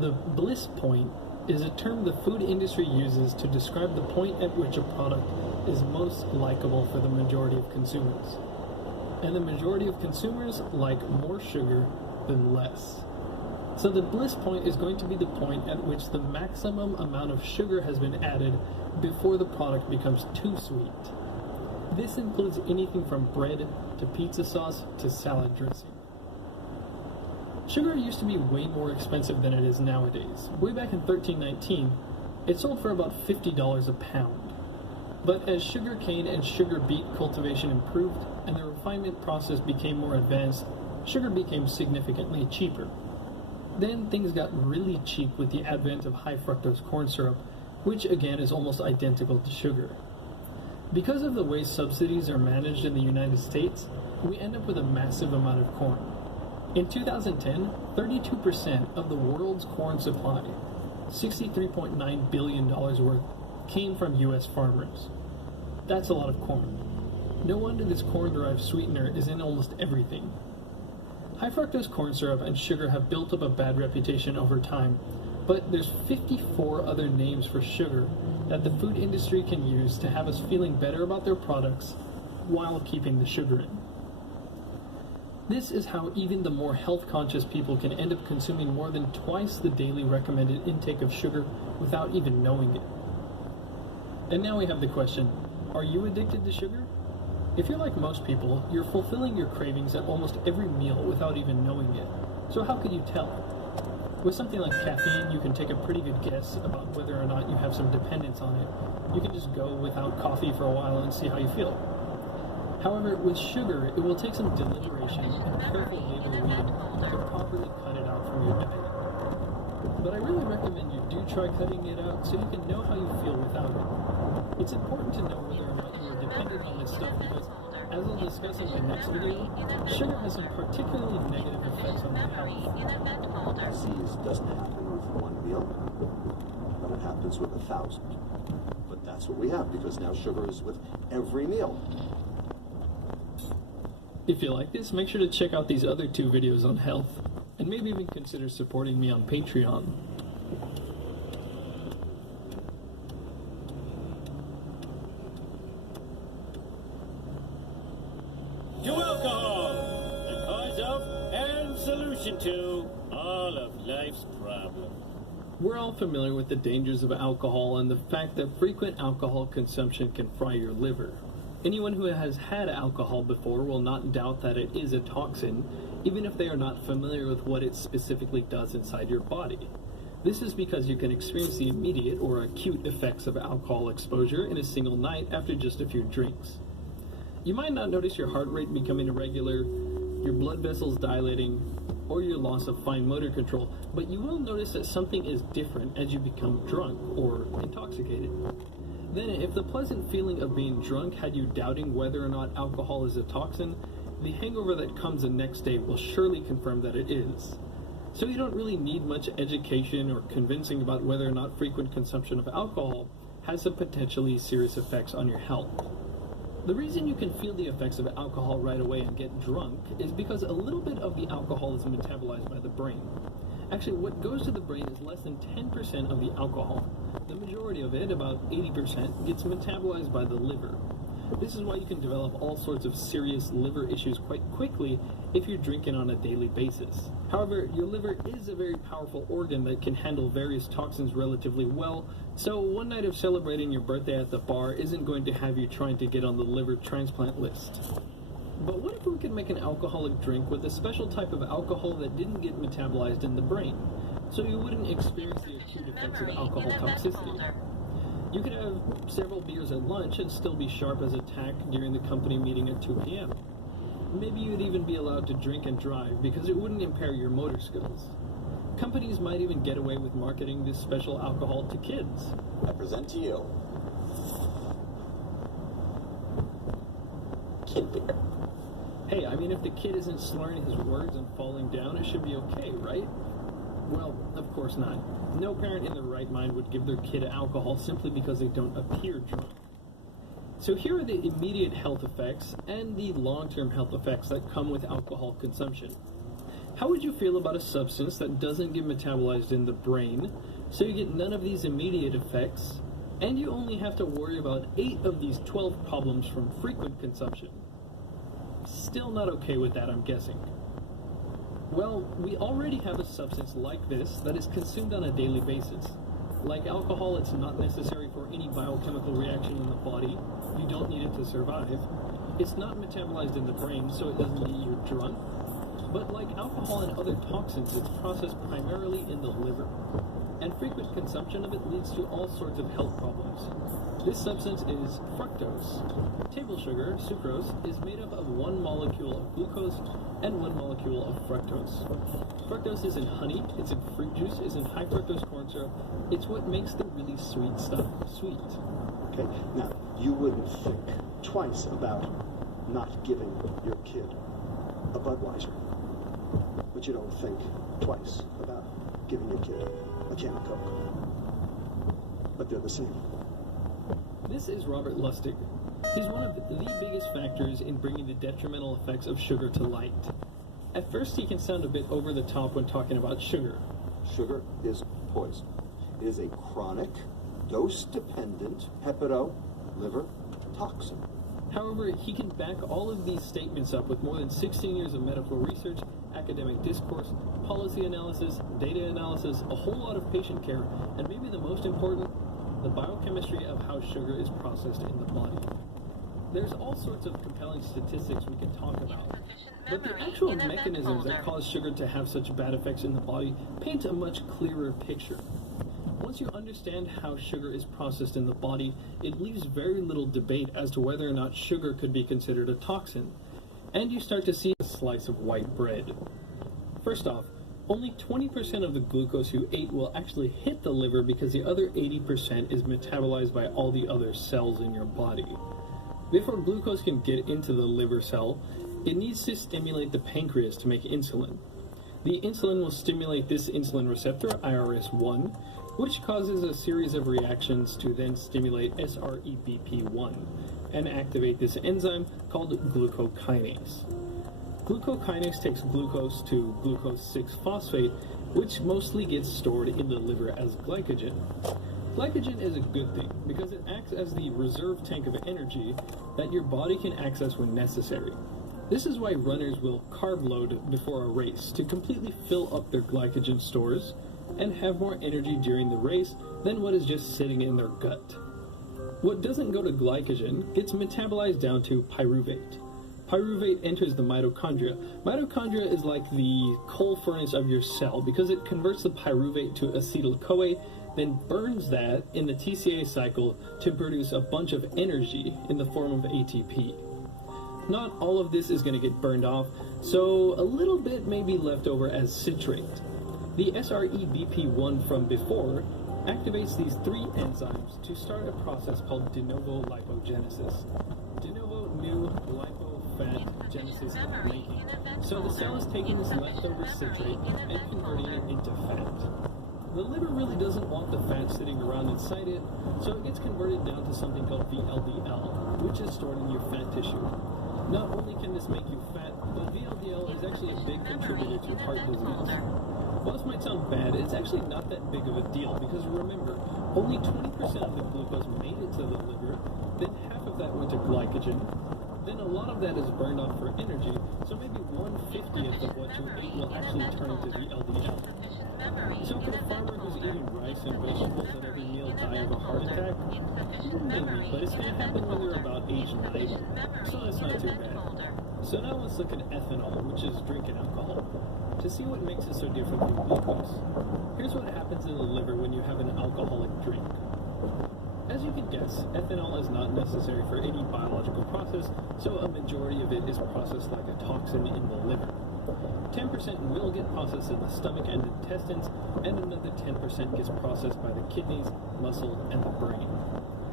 The bliss point is a term the food industry uses to describe the point at which a product is most likable for the majority of consumers. And the majority of consumers like more sugar than less. So the bliss point is going to be the point at which the maximum amount of sugar has been added before the product becomes too sweet. This includes anything from bread to pizza sauce to salad dressing. Sugar used to be way more expensive than it is nowadays. Way back in 1319, it sold for about $50 a pound. But as sugar cane and sugar beet cultivation improved and the refinement process became more advanced, sugar became significantly cheaper. Then things got really cheap with the advent of high fructose corn syrup, which again is almost identical to sugar. Because of the way subsidies are managed in the United States, we end up with a massive amount of corn. In 2010, 32% of the world's corn supply, $63.9 billion worth, came from U.S. farmers. That's a lot of corn. No wonder this corn-derived sweetener is in almost everything. High fructose corn syrup and sugar have built up a bad reputation over time, but there's 54 other names for sugar that the food industry can use to have us feeling better about their products while keeping the sugar in. This is how even the more health-conscious people can end up consuming more than twice the daily recommended intake of sugar without even knowing it. And now we have the question, are you addicted to sugar? If you're like most people, you're fulfilling your cravings at almost every meal without even knowing it. So how could you tell? With something like caffeine, you can take a pretty good guess about whether or not you have some dependence on it. You can just go without coffee for a while and see how you feel. However, with sugar, it will take some deliberation and careful label reading to properly cut it out from your diet. But I really recommend you do try cutting it out so you can know how you feel without it. It's important to know whether or not you are dependent on this stuff because, as I'll discuss in my next video, sugar has some particularly negative effects on your health. Disease doesn't happen with one meal, but it happens with 1,000. But that's what we have because now sugar is with every meal. If you like this, make sure to check out these other 2 videos on health, and maybe even consider supporting me on Patreon. To alcohol, the cause of and solution to all of life's problems. We're all familiar with the dangers of alcohol and the fact that frequent alcohol consumption can fry your liver. Anyone who has had alcohol before will not doubt that it is a toxin, even if they are not familiar with what it specifically does inside your body. This is because you can experience the immediate or acute effects of alcohol exposure in a single night after just a few drinks. You might not notice your heart rate becoming irregular, your blood vessels dilating, or your loss of fine motor control, but you will notice that something is different as you become drunk or intoxicated. Then, if the pleasant feeling of being drunk had you doubting whether or not alcohol is a toxin, the hangover that comes the next day will surely confirm that it is. So you don't really need much education or convincing about whether or not frequent consumption of alcohol has some potentially serious effects on your health. The reason you can feel the effects of alcohol right away and get drunk is because a little bit of the alcohol is metabolized by the brain. Actually, what goes to the brain is less than 10% of the alcohol, The majority of it, about 80%, gets metabolized by the liver. This is why you can develop all sorts of serious liver issues quite quickly if you're drinking on a daily basis. However, your liver is a very powerful organ that can handle various toxins relatively well, so one night of celebrating your birthday at the bar isn't going to have you trying to get on the liver transplant list. But what if we could make an alcoholic drink with a special type of alcohol that didn't get metabolized in the brain, so you wouldn't experience the acute effects of alcohol toxicity? You could have several beers at lunch and still be sharp as a tack during the company meeting at 2 p.m. Maybe you'd even be allowed to drink and drive because it wouldn't impair your motor skills. Companies might even get away with marketing this special alcohol to kids. I present to you kid beer. Hey, I mean, if the kid isn't slurring his words and falling down, it should be okay, right? Well, of course not. No parent in their right mind would give their kid alcohol simply because they don't appear drunk. So here are the immediate health effects and the long-term health effects that come with alcohol consumption. How would you feel about a substance that doesn't get metabolized in the brain, so you get none of these immediate effects, and you only have to worry about 8 of these 12 problems from frequent consumption? Still not okay with that, I'm guessing. Well, we already have a substance like this that is consumed on a daily basis. Like alcohol, it's not necessary for any biochemical reaction in the body. You don't need it to survive. It's not metabolized in the brain, so it doesn't get you drunk. But like alcohol and other toxins, it's processed primarily in the liver. And frequent consumption of it leads to all sorts of health problems. This substance is fructose. Table sugar, sucrose, is made up of 1 molecule of glucose and 1 molecule of fructose. Fructose is in honey, it's in fruit juice, it's in high fructose corn syrup. It's what makes the really sweet stuff sweet. Okay, now, you wouldn't think twice about not giving your kid a Budweiser, but you don't think twice about giving your kid a can of Coke. But they're the same. This is Robert Lustig. He's one of the biggest factors in bringing the detrimental effects of sugar to light. At first, he can sound a bit over the top when talking about sugar. Sugar is poison. It is a chronic, dose-dependent liver toxin. However, he can back all of these statements up with more than 16 years of medical research, academic discourse, policy analysis, data analysis, a whole lot of patient care, and maybe the most important, the biochemistry of how sugar is processed in the body. There's all sorts of compelling statistics we can talk about, but the actual mechanisms that cause sugar to have such bad effects in the body paint a much clearer picture. Once you understand how sugar is processed in the body, it leaves very little debate as to whether or not sugar could be considered a toxin, and you start to see a slice of white bread. First off, only 20% of the glucose you ate will actually hit the liver because the other 80% is metabolized by all the other cells in your body. Before glucose can get into the liver cell, it needs to stimulate the pancreas to make insulin. The insulin will stimulate this insulin receptor, IRS1, which causes a series of reactions to then stimulate SREBP1 and activate this enzyme called glucokinase. Glucokinase takes glucose to glucose 6-phosphate, which mostly gets stored in the liver as glycogen. Glycogen is a good thing because it acts as the reserve tank of energy that your body can access when necessary. This is why runners will carb load before a race to completely fill up their glycogen stores and have more energy during the race than what is just sitting in their gut. What doesn't go to glycogen gets metabolized down to pyruvate. Pyruvate enters the mitochondria. Mitochondria is like the coal furnace of your cell because it converts the pyruvate to acetyl-CoA, then burns that in the TCA cycle to produce a bunch of energy in the form of ATP. Not all of this is going to get burned off, so a little bit may be left over as citrate. The SREBP1 from before activates these 3 enzymes to start a process called de novo lipogenesis. De novo new lipo-fat genesis making. So the cell is taking this leftover citrate and converting it into fat. The liver really doesn't want the fat sitting around inside it, so it gets converted down to something called VLDL, which is stored in your fat tissue. Not only can this make you fat, but VLDL is actually a big contributor to heart disease. While this might sound bad, it's actually not that big of a deal because remember, only 20% of the glucose made it to the liver, then half of that went to glycogen, then a lot of that is burned off for energy, so maybe 1/50th of what you ate will actually turn into VLDL. So could a farmer who's eating rice and vegetables at every meal die of a heart attack? Maybe, but it's going to happen when they're about age 90, so that's not too bad. So now let's look at ethanol, which is drinking alcohol, to see what makes it so different from glucose. Here's what happens in the liver when you have an alcoholic drink. As you can guess, ethanol is not necessary for any biological process, so a majority of it is processed like a toxin in the liver. 10% will get processed in the stomach and intestines, and another 10% gets processed by the kidneys, muscle, and the brain.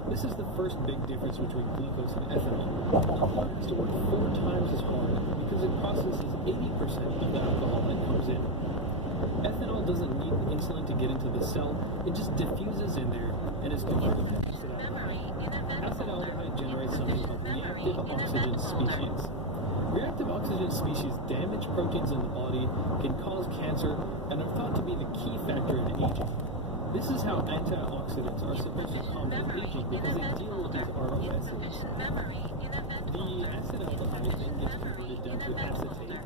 This is the first big difference between glucose and ethanol. It has to work 4 times as hard because it processes 80% of the alcohol that comes in. Ethanol doesn't need insulin to get into the cell, it just diffuses in there and is converted to acetaldehyde. Acetaldehyde generates something called reactive oxygen species. Reactive oxygen species damage proteins in the body, can cause cancer, and are thought to be the key factor in aging. This is how antioxidants are supposed to combat aging because they deal with these ROSs. The acetaldehyde then gets converted down to acetate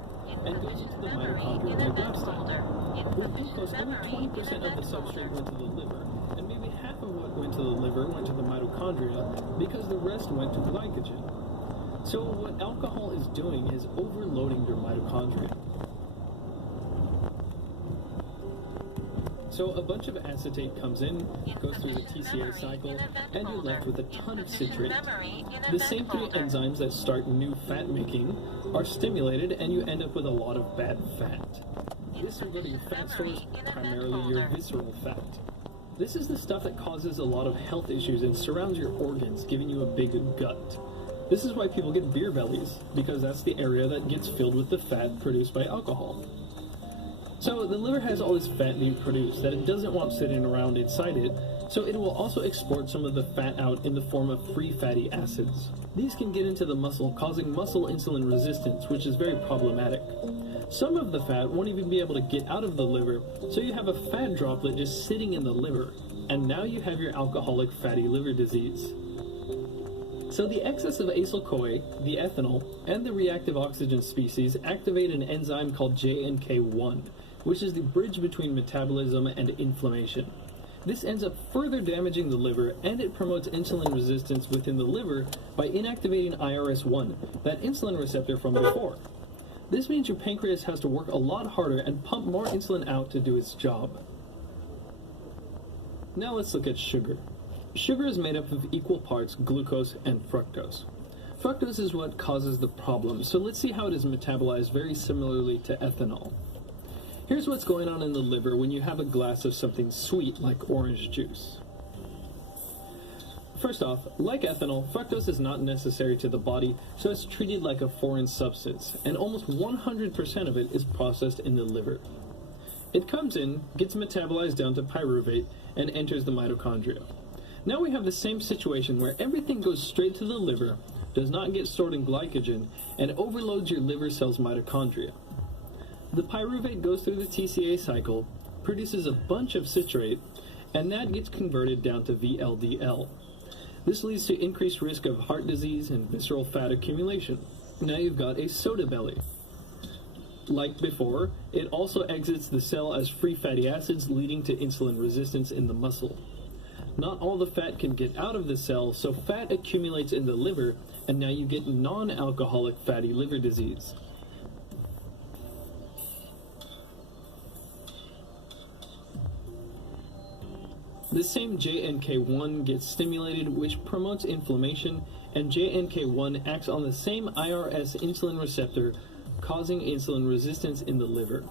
and goes into the mitochondria in the glycoside. With glucose, only 20% of the substrate went to the liver, and maybe half of what went to the liver went to the mitochondria because the rest went to glycogen. So what alcohol is doing is overloading your mitochondria. So a bunch of acetate comes in, goes through the TCA cycle, and you're left with a ton of citrate. The same 3 enzymes that start new fat making are stimulated, and you end up with a lot of bad fat. This will go to your fat stores, primarily your visceral fat. This is the stuff that causes a lot of health issues and surrounds your organs, giving you a big gut. This is why people get beer bellies, because that's the area that gets filled with the fat produced by alcohol. So the liver has all this fat being produced that it doesn't want sitting around inside it, so it will also export some of the fat out in the form of free fatty acids. These can get into the muscle, causing muscle insulin resistance, which is very problematic. Some of the fat won't even be able to get out of the liver, so you have a fat droplet just sitting in the liver, and now you have your alcoholic fatty liver disease. So the excess of acyl-CoA, the ethanol, and the reactive oxygen species activate an enzyme called JNK1, which is the bridge between metabolism and inflammation. This ends up further damaging the liver, and it promotes insulin resistance within the liver by inactivating IRS1, that insulin receptor from before. This means your pancreas has to work a lot harder and pump more insulin out to do its job. Now let's look at sugar. Sugar is made up of equal parts glucose and fructose. Fructose is what causes the problem, so let's see how it is metabolized very similarly to ethanol. Here's what's going on in the liver when you have a glass of something sweet like orange juice. First off, like ethanol, fructose is not necessary to the body, so it's treated like a foreign substance, and almost 100% of it is processed in the liver. It comes in, gets metabolized down to pyruvate, and enters the mitochondria. Now we have the same situation where everything goes straight to the liver, does not get stored in glycogen, and overloads your liver cell's mitochondria. The pyruvate goes through the TCA cycle, produces a bunch of citrate, and that gets converted down to VLDL. This leads to increased risk of heart disease and visceral fat accumulation. Now you've got a soda belly. Like before, it also exits the cell as free fatty acids, leading to insulin resistance in the muscle. Not all the fat can get out of the cell, so fat accumulates in the liver, and now you get non-alcoholic fatty liver disease. The same JNK1 gets stimulated, which promotes inflammation, and JNK1 acts on the same IRS insulin receptor, causing insulin resistance in the liver.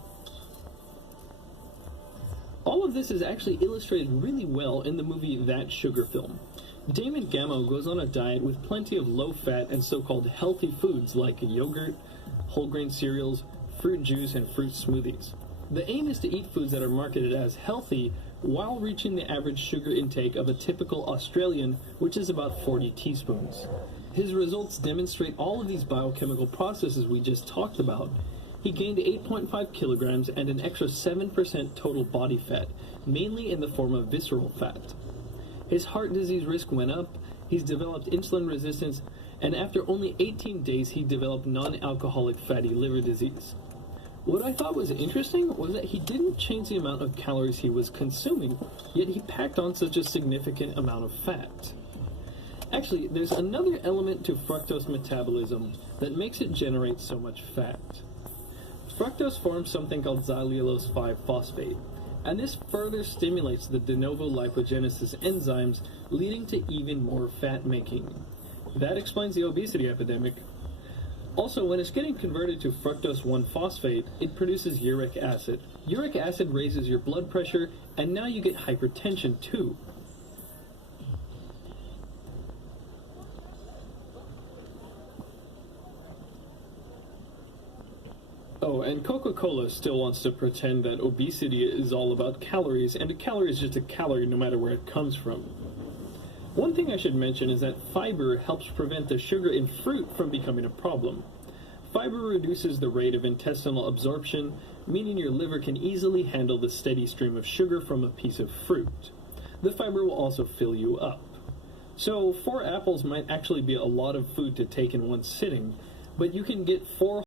All of this is actually illustrated really well in the movie That Sugar Film. Damon Gamo goes on a diet with plenty of low-fat and so-called healthy foods like yogurt, whole grain cereals, fruit juice, and fruit smoothies. The aim is to eat foods that are marketed as healthy while reaching the average sugar intake of a typical Australian, which is about 40 teaspoons. His results demonstrate all of these biochemical processes we just talked about. He gained 8.5 kilograms and an extra 7% total body fat, mainly in the form of visceral fat. His heart disease risk went up, he's developed insulin resistance, and after only 18 days he developed non-alcoholic fatty liver disease. What I thought was interesting was that he didn't change the amount of calories he was consuming, yet he packed on such a significant amount of fat. Actually, there's another element to fructose metabolism that makes it generate so much fat. Fructose forms something called xylulose 5-phosphate, and this further stimulates the de novo lipogenesis enzymes, leading to even more fat making. That explains the obesity epidemic. Also, when it's getting converted to fructose 1-phosphate, it produces uric acid. Uric acid raises your blood pressure, and now you get hypertension too. Oh, and Coca-Cola still wants to pretend that obesity is all about calories, and a calorie is just a calorie no matter where it comes from. One thing I should mention is that fiber helps prevent the sugar in fruit from becoming a problem. Fiber reduces the rate of intestinal absorption, meaning your liver can easily handle the steady stream of sugar from a piece of fruit. The fiber will also fill you up. So 4 apples might actually be a lot of food to take in one sitting, but you can get 4